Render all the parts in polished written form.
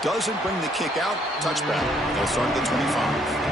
Doesn't bring the kick out. Touchback. They'll start at the 25.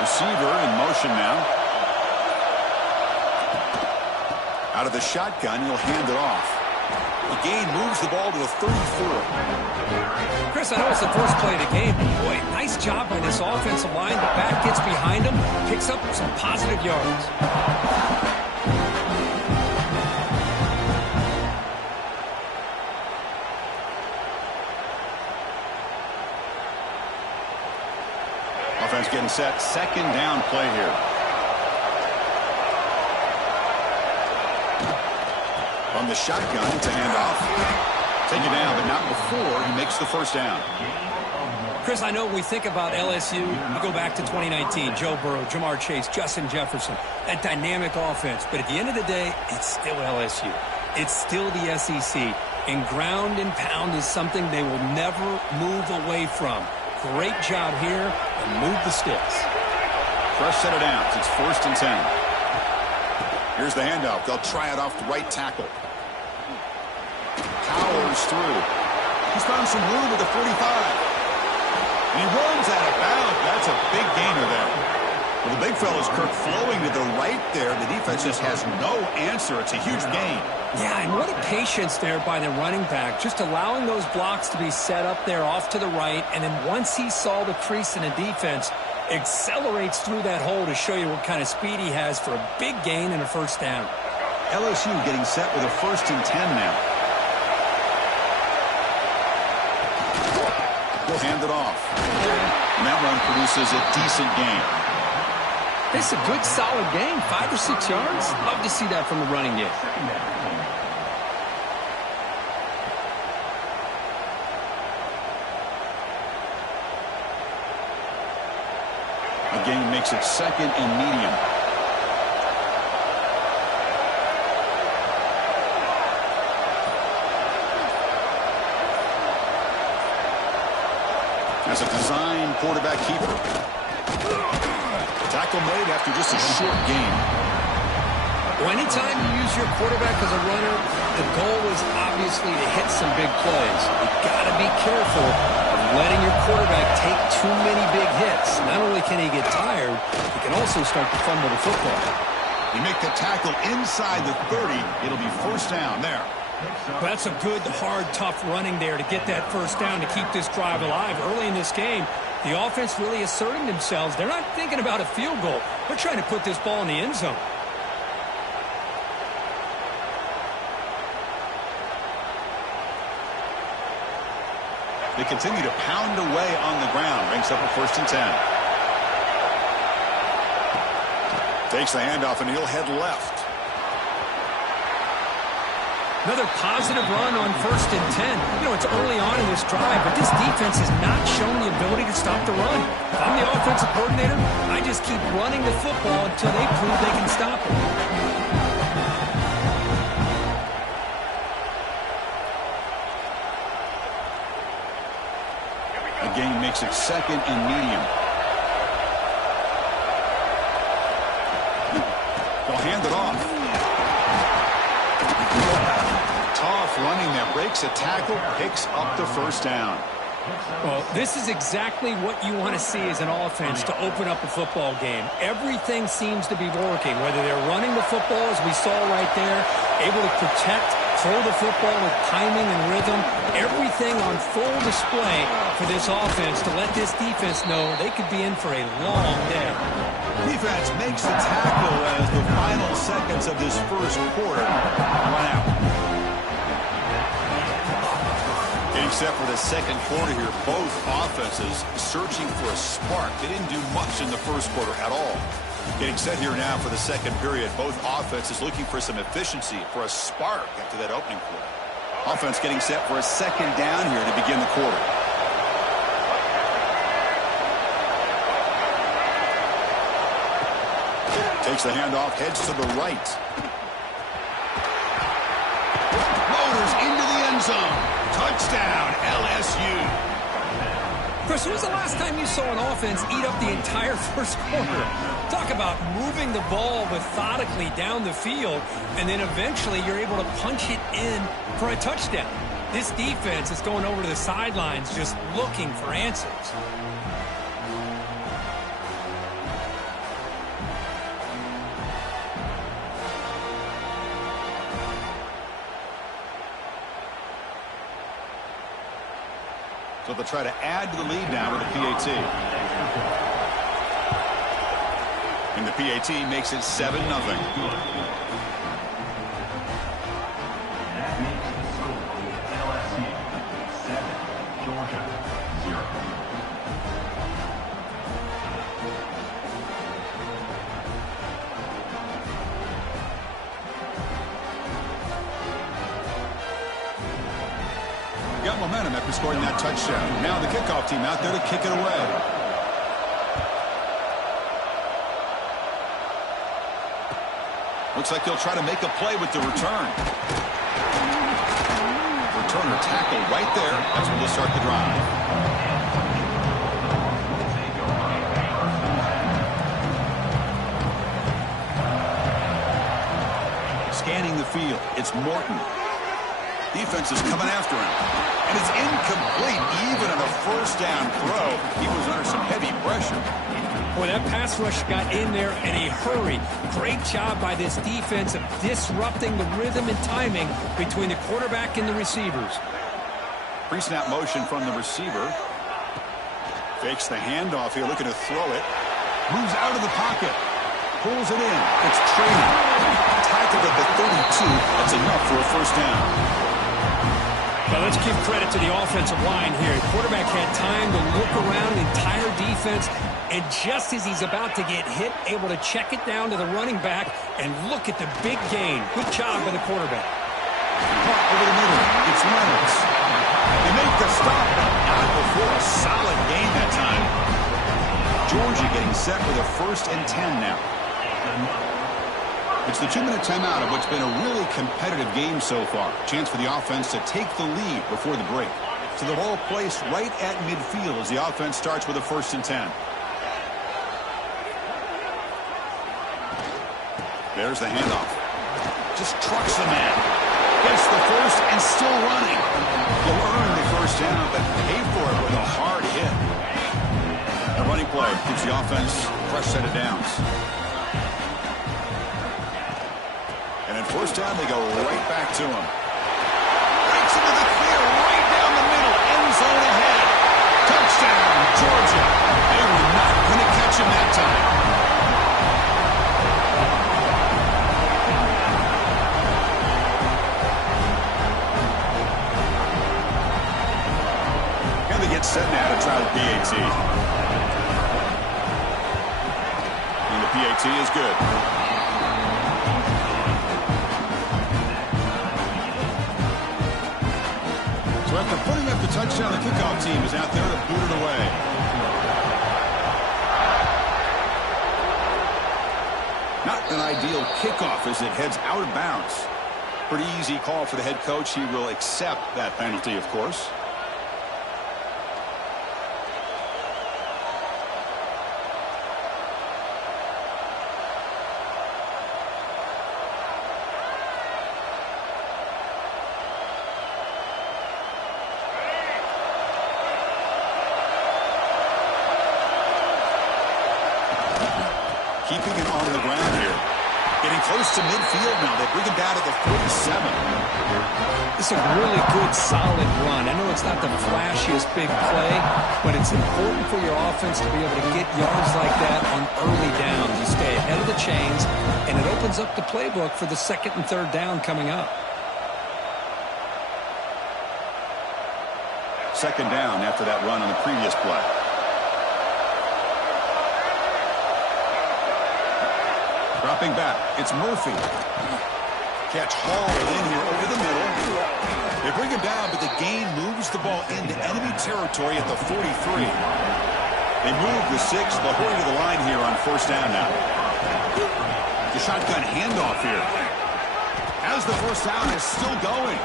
Receiver in motion now. Out of the shotgun, he'll hand it off. The gain moves the ball to the 34. Chris, I know it's the first play of the game. Boy, nice job by this offensive line. The back gets behind him, picks up some positive yards. Offense getting set. Second down play here. From the shotgun, it's a handoff. Take it down, but not before he makes the first down. Chris, I know when we think about LSU, we go back to 2019. Joe Burrow, Jamar Chase, Justin Jefferson, that dynamic offense. But at the end of the day, it's still LSU. It's still the SEC. And ground and pound is something they will never move away from. Great job here, and move the sticks. Fresh set of downs. It's 1st and 10. Here's the handoff. They'll try it off the right tackle. Powers through. He's found some room at the 45. And he runs out of bounds. That's a big gainer there. Well, the big fella's Kirk flowing to the right there. The defense just has no answer. It's a huge gain. Yeah, and what a patience there by the running back, just allowing those blocks to be set up there off to the right, and then once he saw the crease in the defense, accelerates through that hole to show you what kind of speed he has for a big gain and a first down. LSU getting set with a 1st and 10 now. We'll hand it off. And that run produces a decent gain. It's a good, solid game. 5 or 6 yards. Love to see that from the running game. A gain makes it 2nd and medium. As a design quarterback keeper. Tackle made after just a short gain. Well, anytime you use your quarterback as a runner, the goal is obviously to hit some big plays. You've got to be careful of letting your quarterback take too many big hits. Not only can he get tired, he can also start to fumble the football. You make the tackle inside the 30, it'll be 1st down there. That's a good, hard, tough running there to get that first down to keep this drive alive. Early in this game, the offense really asserting themselves. They're not thinking about a field goal. They're trying to put this ball in the end zone. They continue to pound away on the ground. Brings up a 1st and 10. Takes the handoff, and he'll head left. Another positive run on 1st and 10. You know, it's early on in this drive, but this defense has not shown the ability to stop the run. If I'm the offensive coordinator, I just keep running the football until they prove they can stop it. A gain makes it 2nd and medium. They'll hand it off. Tough running that breaks a tackle, picks up the first down. Well, this is exactly what you want to see as an offense to open up a football game. Everything seems to be working, whether they're running the football, as we saw right there, able to protect, throw the football with timing and rhythm, everything on full display for this offense to let this defense know they could be in for a long day. Defense makes the tackle as the final seconds of this first quarter run out. Getting set for the second quarter here. Both offenses searching for a spark. They didn't do much in the first quarter at all. Getting set here now for the second period. Both offenses looking for some efficiency, for a spark after that opening quarter. Offense getting set for a second down here to begin the quarter. Takes the handoff, heads to the right. Motors into the end zone. Touchdown, LSU. Chris, when was the last time you saw an offense eat up the entire first quarter? Talk about moving the ball methodically down the field, and then eventually you're able to punch it in for a touchdown. This defense is going over to the sidelines just looking for answers. So they'll try to add to the lead now with the PAT. And the PAT makes it 7-0. Got momentum after scoring that touchdown. Now the kickoff team out there to kick it away. Looks like they'll try to make a play with the return. Returner tackle right there. That's when they'll start the drive. Scanning the field. It's Morton. Defense is coming after him. And it's incomplete. Even on a first down throw, he was under some heavy pressure. Boy, that pass rush got in there in a hurry. Great job by this defense of disrupting the rhythm and timing between the quarterback and the receivers. Pre-snap motion from the receiver. Fakes the handoff here, looking to throw it. Moves out of the pocket. Pulls it in. It's Traynor. Tackled at the 32. That's enough for a first down. Well, let's give credit to the offensive line here. The quarterback had time to look around the entire defense, and just as he's about to get hit, able to check it down to the running back, and look at the big gain. Good job by the quarterback. Caught over the middle. It's Reynolds. They make the stop, but not before a solid gain that time. Georgia getting set with a 1st and 10 now. It's the 2-minute timeout of what's been a really competitive game so far. Chance for the offense to take the lead before the break. So the ball placed right at midfield as the offense starts with a 1st and 10. There's the handoff. Just trucks the man. Gets the first and still running. He'll earn the first down, but pay for it with a hard hit. The running play gives the offense a fresh set of downs. And then first down, they go right back to him. Breaks into the clear, right down the middle, end zone ahead. Touchdown, Georgia. They were not going to catch him that time. And they get set now to try the PAT. And the PAT is good. So after putting up the touchdown, the kickoff team is out there to boot it away. Not an ideal kickoff as it heads out of bounds. Pretty easy call for the head coach. He will accept that penalty, of course. Keeping it on the ground here. Getting close to midfield now. They bring him down to the 47. It's a really good, solid run. I know it's not the flashiest big play, but it's important for your offense to be able to get yards like that on early downs. You stay ahead of the chains, and it opens up the playbook for the 2nd and 3rd down coming up. 2nd down after that run on the previous play. Dropping back. It's Murphy. Catch hauled in here over the middle. They bring him down, but the gain moves the ball into enemy territory at the 43. They move the 6, the whole to the line here on first down now. The shotgun handoff here. As the first down is still going.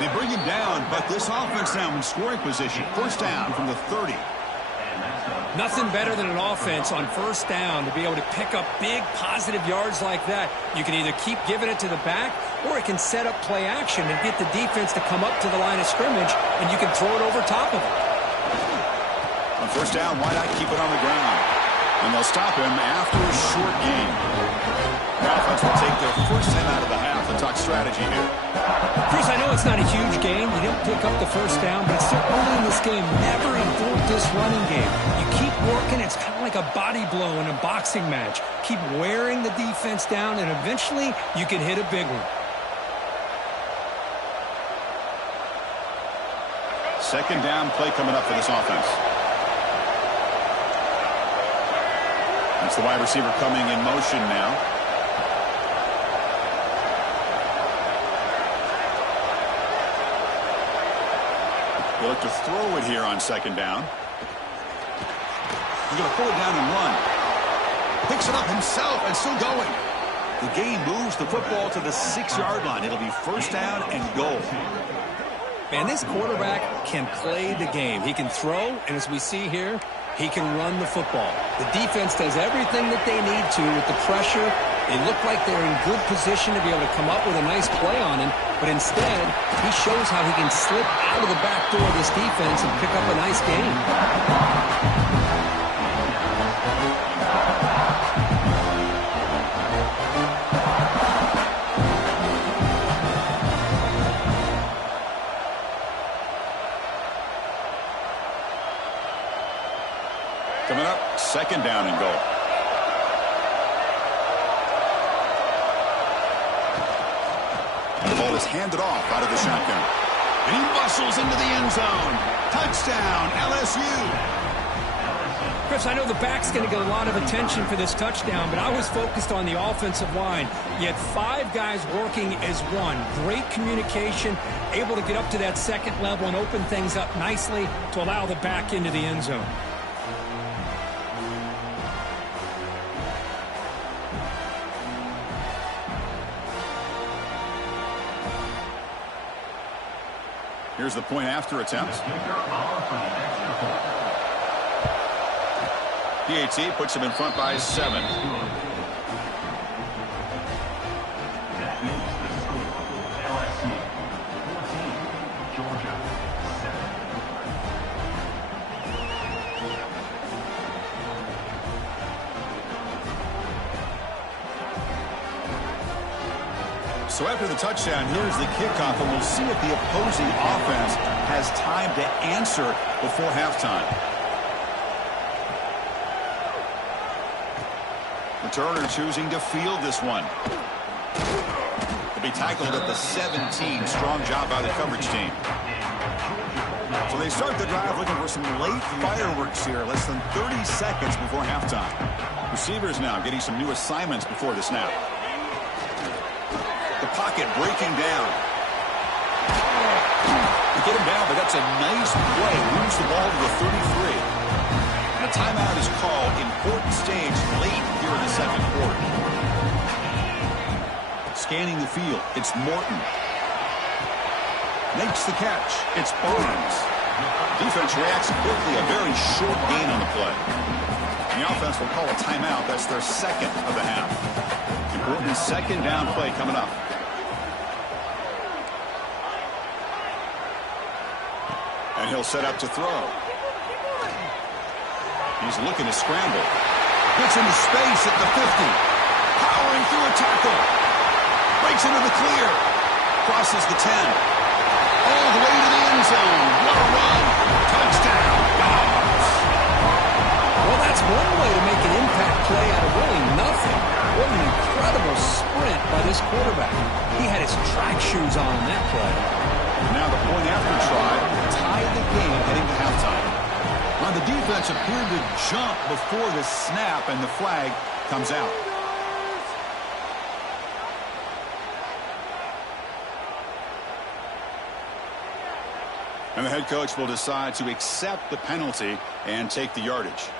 They bring him down, but this offense now in scoring position. First down from the 30. Nothing better than an offense on first down to be able to pick up big positive yards like that. You can either keep giving it to the back, or it can set up play action and get the defense to come up to the line of scrimmage, and you can throw it over top of it. On first down, why not keep it on the ground? And they'll stop him after a short gain. The offense will take their first 10 out of the half and talk strategy here. Chris, I know it's not a huge gain. You didn't pick up the first down, but it's so early in this game. Never abort this running game. You keep working. It's kind of like a body blow in a boxing match. Keep wearing the defense down, and eventually you can hit a big one. Second down play coming up for this offense. It's the wide receiver coming in motion now. They look to throw it here on second down. He's going to pull it down and run. Picks it up himself and still going. The gain moves the football to the 6-yard line. It'll be first down and goal. Man, this quarterback can play the game. He can throw, and as we see here, he can run the football. The defense does everything that they need to with the pressure. They look like they're in good position to be able to come up with a nice play on him, but instead, he shows how he can slip out of the back door of this defense and pick up a nice gain. Coming up, second down and goal. The ball is handed off out of the shotgun. And he bustles into the end zone. Touchdown, LSU. Chris, I know the back's going to get a lot of attention for this touchdown, but I was focused on the offensive line. You had 5 guys working as one. Great communication, able to get up to that second level and open things up nicely to allow the back into the end zone. Here's the point after attempt. PAT puts him in front by 7. So after the touchdown, here's the kickoff, and we'll see if the opposing offense has time to answer before halftime. Returner choosing to field this one. He'll be tackled at the 17. Strong job by the coverage team. So they start the drive looking for some late fireworks here, less than 30 seconds before halftime. Receivers now getting some new assignments before the snap. The pocket breaking down. They get him down, but that's a nice play. Moves the ball to the 33. And a timeout is called. Important stage late here in the second quarter. Scanning the field. It's Morton. Makes the catch. It's Barnes. Defense reacts quickly. A very short gain on the play. The offense will call a timeout. That's their second of the half. Important second down play coming up. And he'll set up to throw. He's looking to scramble. Gets into space at the 50. Powering through a tackle. Breaks into the clear. Crosses the 10. All the way to the end zone. What a run. Touchdown. Dogs. Well, that's one way to make an impact play out of really nothing. What an incredible sprint by this quarterback. He had his track shoes on that play. Now the point after try tied the game heading to halftime. Well, the defense appeared to jump before the snap, and the flag comes out. And the head coach will decide to accept the penalty and take the yardage.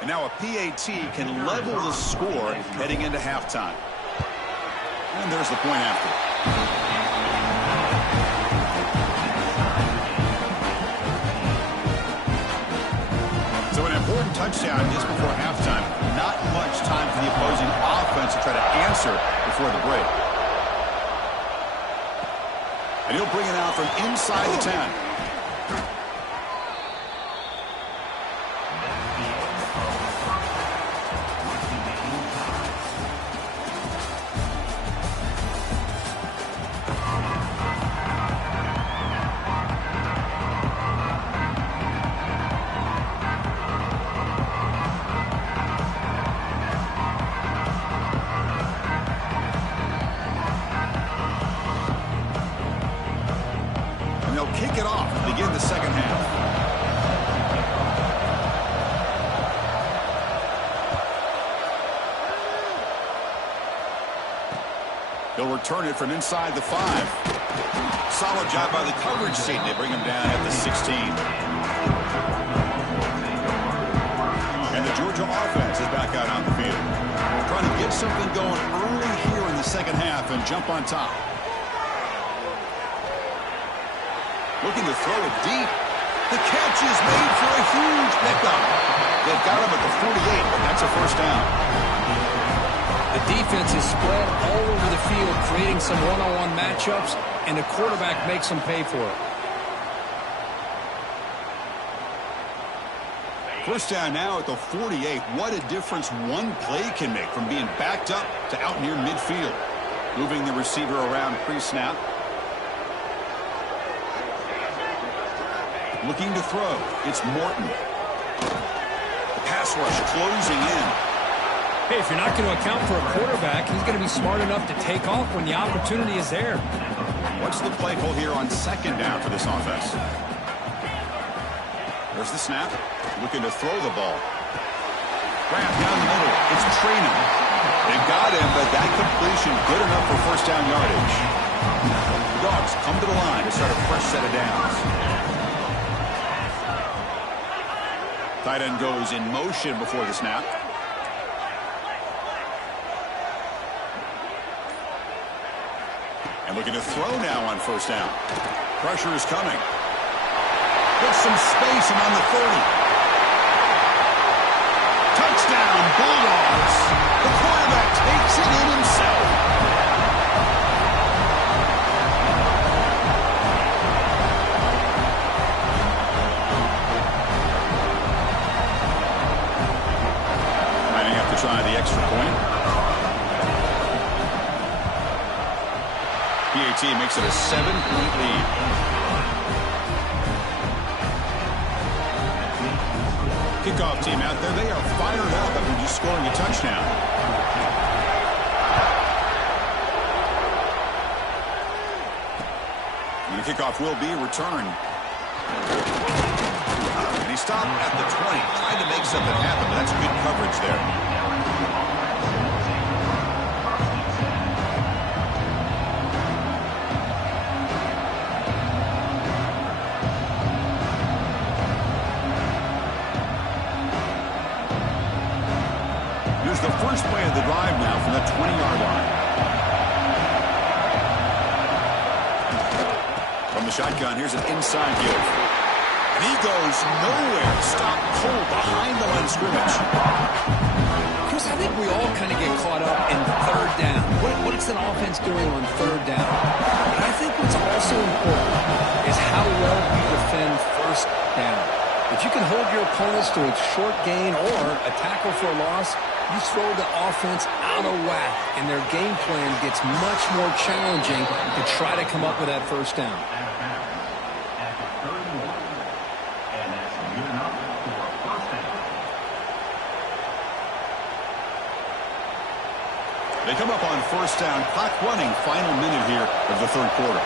And now a PAT can level the score heading into halftime. And there's the point after. So an important touchdown just before halftime. Not much time for the opposing offense to try to answer before the break. And he'll bring it out from inside the 10. Kick it off to begin the second half. He'll return it from inside the 5. Solid job by the coverage team. They bring him down at the 16. And the Georgia offense is back out on the field. Trying to get something going early here in the second half and jump on top. Looking to throw it deep. The catch is made for a huge pickup. They've got him at the 48, but that's a first down. The defense is spread all over the field, creating some one-on-one matchups, and the quarterback makes them pay for it. First down now at the 48. What a difference one play can make from being backed up to out near midfield. Moving the receiver around pre-snap. Looking to throw. It's Morton. The pass rush closing in. Hey, if you're not going to account for a quarterback, he's going to be smart enough to take off when the opportunity is there. What's the play call here on second down for this offense? There's the snap. Looking to throw the ball. Grab down the middle. It's Traynor. They got him, but that completion good enough for first down yardage. The Dogs come to the line to start a fresh set of downs. Tight end goes in motion before the snap. And looking to throw now on first down. Pressure is coming. Gets some space and on the 30. Touchdown, Bulldogs. The quarterback takes it in himself. Try the extra point. PAT makes it a 7-point lead. Kickoff team out there. They are fired up after just scoring a touchdown. And the kickoff will be returned. And he stopped at the 20. Tried to make something happen, but that's good coverage there. The first play of the drive now from the 20-yard line. From the shotgun, here's an inside give. And he goes nowhere. Stop cold behind the line of scrimmage. Chris, I think we all kind of get caught up in third down. What's an offense doing on third down? But I think what's also important is how well you defend first down. If you can hold your opponents to a short gain or a tackle for a loss, you throw the offense out of whack, and their game plan gets much more challenging to try to come up with that first down. They come up on first down, clock running, final minute here of the third quarter.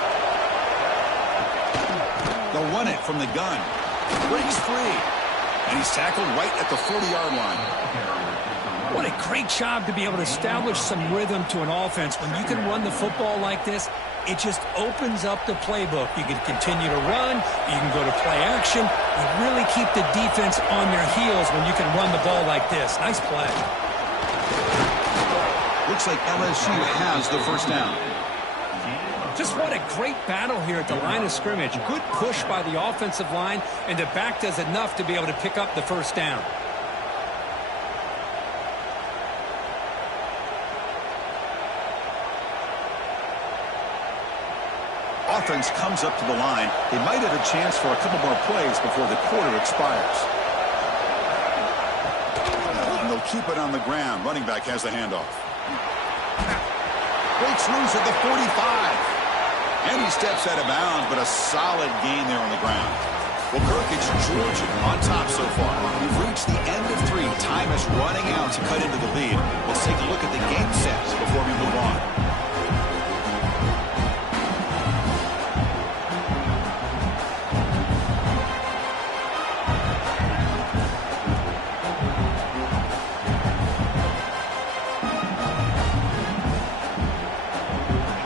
They'll run it from the gun. Breaks free. And he's tackled right at the 40-yard line. What a great job to be able to establish some rhythm to an offense. When you can run the football like this, it just opens up the playbook. You can continue to run. You can go to play action. You really keep the defense on their heels when you can run the ball like this. Nice play. Looks like LSU has the first down. Just what a great battle here at the line of scrimmage. Good push by the offensive line, and the back does enough to be able to pick up the first down. Offense comes up to the line. They might have a chance for a couple more plays before the quarter expires. And they'll keep it on the ground. Running back has the handoff. Breaks loose at the 45. And he steps out of bounds, but a solid gain there on the ground. Well, Kirk, it's Georgia on top so far. We've reached the end of 3. Time is running out to cut into the lead. Let's take a look at the game sets before we move on.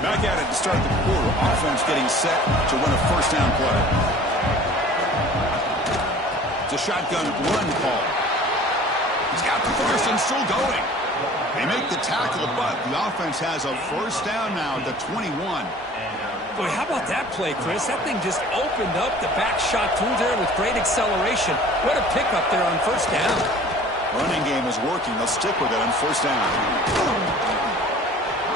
Back at it to start the quarter. Offense getting set to run a first down play. It's a shotgun run call. He's got the first and still going. They make the tackle, but the offense has a first down now at the 21. Boy, how about that play, Chris? That thing just opened up. The back shot through there with great acceleration. What a pickup there on first down. Running game is working. They'll stick with it on first down.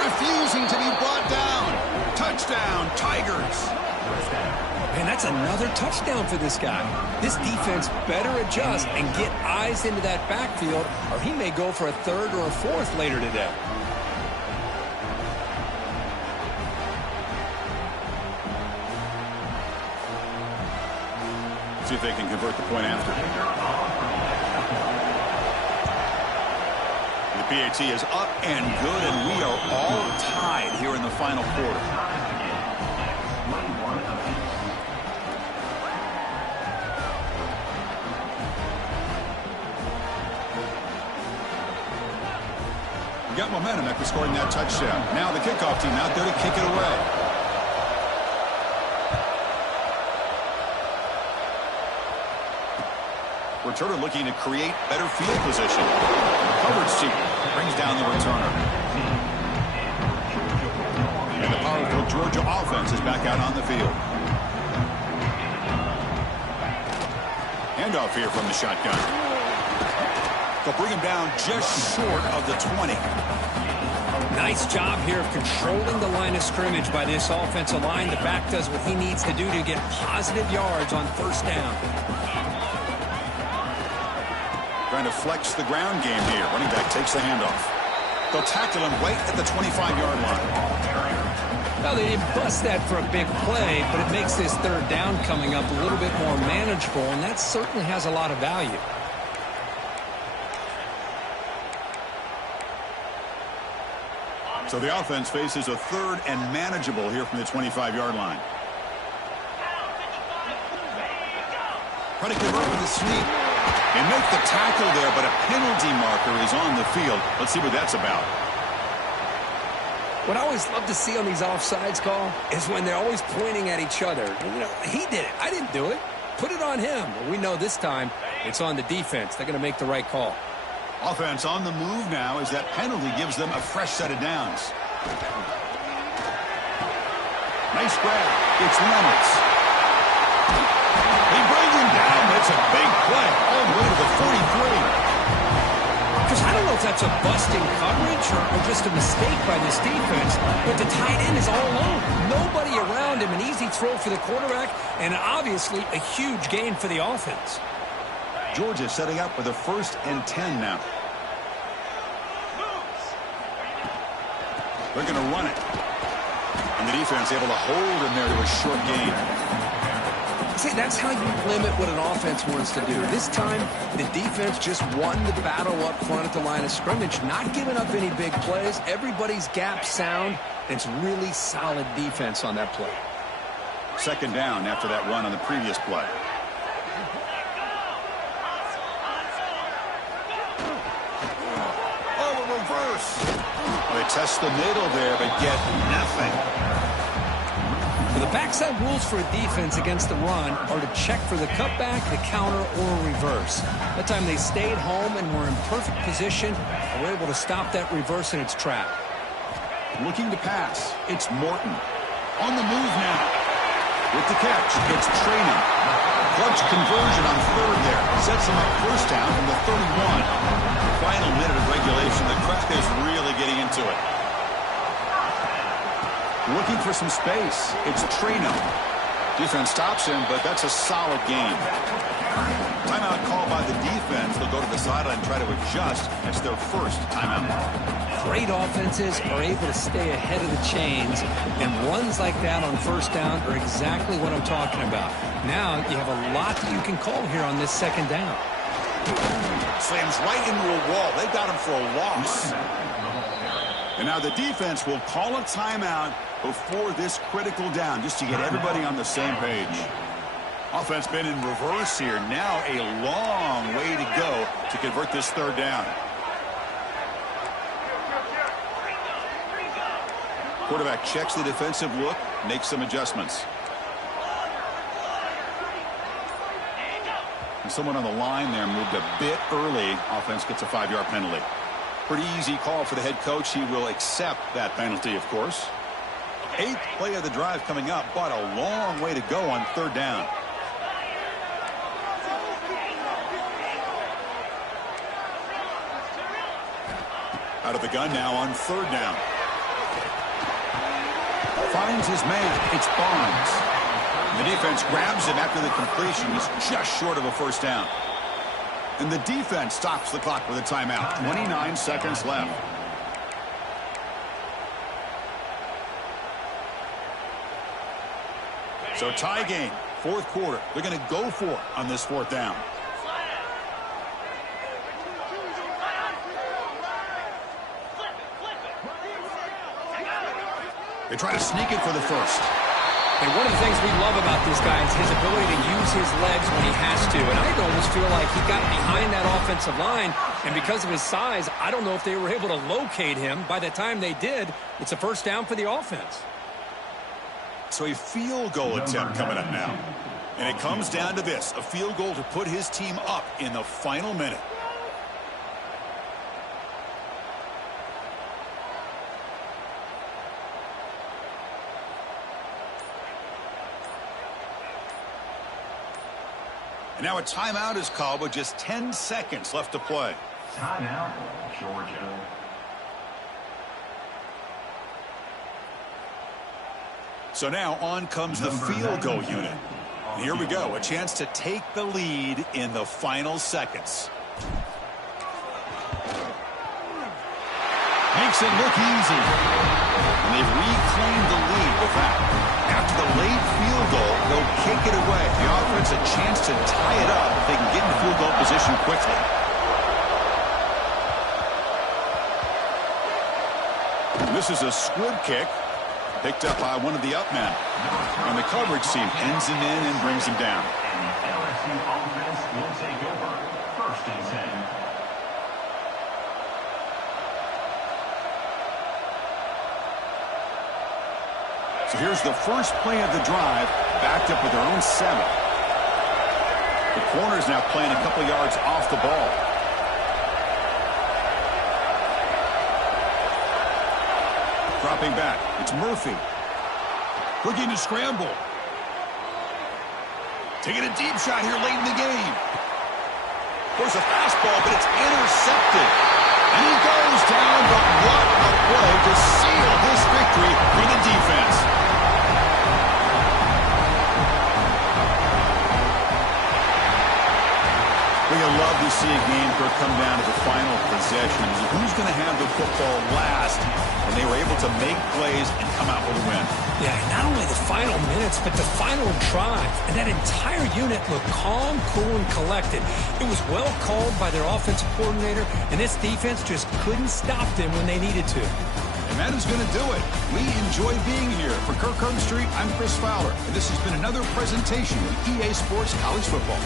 Refusing to be brought down. Touchdown, Tigers. Man, that's another touchdown for this guy. This defense better adjust and get eyes into that backfield, or he may go for a third or a fourth later today. See if they can convert the point after. The PAT is up and good, and we are all tied here in the final quarter. Got momentum after scoring that touchdown. Now the kickoff team out there to kick it away. Returner looking to create better field position. Coverage team brings down the returner. And the powerful Georgia offense is back out on the field. Handoff here from the shotgun. They'll bring him down just short of the 20. Nice job here of controlling the line of scrimmage by this offensive line. The back does what he needs to do to get positive yards on first down. Trying to flex the ground game here. Running back takes the handoff. They'll tackle him right at the 25-yard line. Well, they didn't bust that for a big play, but it makes this third down coming up a little bit more manageable, and that certainly has a lot of value. So the offense faces a third and manageable here from the 25-yard line. Try to convert with a sweep. They make the tackle there, but a penalty marker is on the field. Let's see what that's about. What I always love to see on these offsides call is when they're always pointing at each other. You know, he did it. I didn't do it. Put it on him. Well, we know this time it's on the defense. They're going to make the right call. Offense on the move now as that penalty gives them a fresh set of downs. Nice grab. It's Leonard's. They bring him down. That's a big play all the way to the 43. Because I don't know if that's a busting coverage or just a mistake by this defense, but the tight end is all alone. Nobody around him. An easy throw for the quarterback, and obviously a huge gain for the offense. Georgia setting up with a 1st and 10 now. They're going to run it. And the defense able to hold him there to a short gain. See, that's how you limit what an offense wants to do. This time, the defense just won the battle up front at the line of scrimmage, not giving up any big plays. Everybody's gap sound. It's really solid defense on that play. 2nd down after that run on the previous play. They test the middle there, but get nothing. The backside rules for a defense against the run are to check for the cutback, the counter, or a reverse. That time they stayed home and were in perfect position and were able to stop that reverse in its track. Looking to pass. It's Morton. On the move now. With the catch, it's Traynham. Clutch conversion on third there. Sets him up first down from the 31. Final minute of regulation. The crowd is really getting into it. Looking for some space. It's Traynham. Defense stops him, but that's a solid gain. Timeout called by the defense. They'll go to the sideline and try to adjust. It's their first timeout. Great offenses are able to stay ahead of the chains, and runs like that on first down are exactly what I'm talking about. Now you have a lot that you can call here on this second down. Slams right into a wall. They got him for a loss. And now the defense will call a timeout before this critical down, just to get everybody on the same page. Offense been in reverse here. Now a long way to go to convert this third down. Quarterback checks the defensive look, makes some adjustments. And someone on the line there moved a bit early. Offense gets a 5-yard penalty. Pretty easy call for the head coach. He will accept that penalty, of course. 8th play of the drive coming up, but a long way to go on third down. Out of the gun now on third down. Finds his man. It's Barnes. The defense grabs him after the completion. He's just short of a first down. And the defense stops the clock with a timeout. 29 seconds left. So tie game, fourth quarter. They're going to go for it on this fourth down. They try to sneak it for the first. And one of the things we love about this guy is his ability to use his legs when he has to. And I almost feel like he got behind that offensive line, and because of his size, I don't know if they were able to locate him. By the time they did, it's a first down for the offense. So a field goal attempt coming up now. And it comes down to this, a field goal to put his team up in the final minute. And now a timeout is called with just 10 seconds left to play. Timeout, Georgia. So now on comes the field goal unit. And here we go, a chance to take the lead in the final seconds. Makes it look easy. And they've reclaimed the lead with that. After the late field goal, they'll kick it away. The offense a chance to tie it up if they can get in field goal position quickly. This is a squib kick. Picked up by one of the up men. And the coverage team ends him in and brings him down. And the LSU offense will take over. 1st and 10. So here's the first play of the drive, backed up with their own 7. The corner's now playing a couple yards off the ball. Dropping back, it's Murphy. Looking to scramble. Taking a deep shot here late in the game. There's a fastball, but it's intercepted. And he goes down, but what a play to seal this victory for the defense. We love to see a game come down to the final possessions. Who's going to have the football last when they were able to make plays and come out with a win? Yeah, not only the final minutes, but the final drive. And that entire unit looked calm, cool, and collected. It was well called by their offensive coordinator, and this defense just couldn't stop them when they needed to. And that is going to do it. We enjoy being here. For Kirk Street, I'm Chris Fowler, and this has been another presentation of EA Sports College Football.